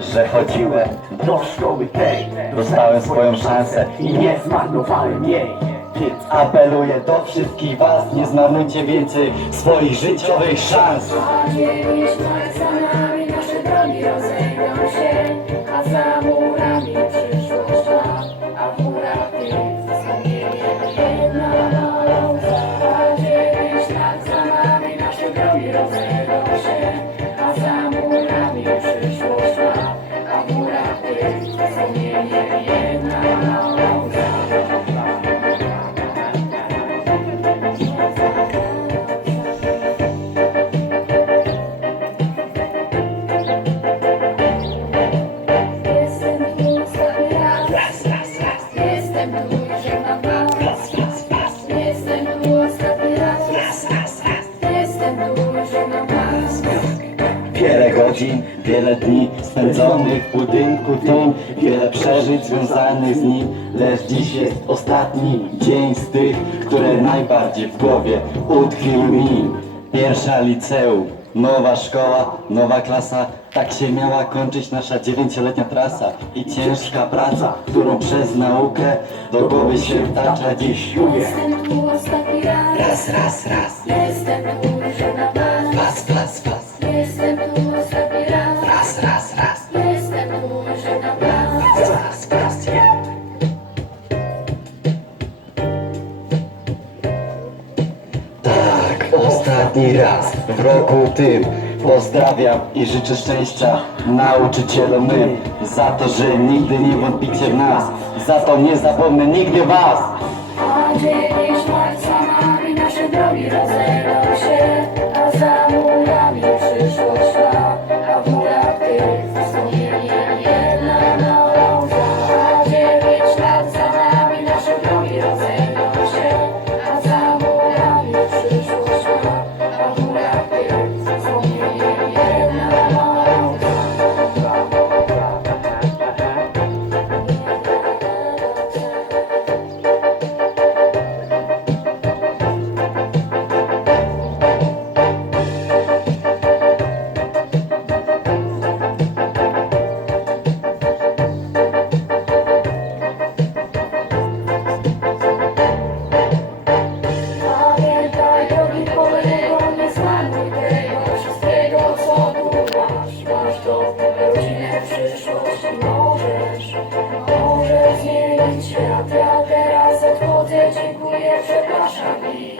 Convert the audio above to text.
że chodziłem Do szkoły tej. Dostałem swoją szansę i nie zmarnowałem jej. Więc apeluję do wszystkich was Nie zmarnujcie więcej swoich życiowych szans góra tych Wiele godzin, wiele dni spędzonych w budynku tym Wiele przeżyć związanych z nim. Lecz dziś jest ostatni dzień z tych, które najbardziej w głowie utkwił mi. Pierwsza liceum, nowa szkoła, nowa klasa. Tak się miała kończyć nasza dziewięcioletnia trasa I ciężka praca, którą przez naukę do głowy się wtacza dziś. Raz. Raz, raz, ostatni raz w roku tym Pozdrawiam i życzę szczęścia nauczycielom mym Za to, że nigdy nie wątpicie w nas Za to nie zapomnę nigdy was jeszcze możesz zmienić świat, a teraz odchodzę Dziękuję, przepraszam. i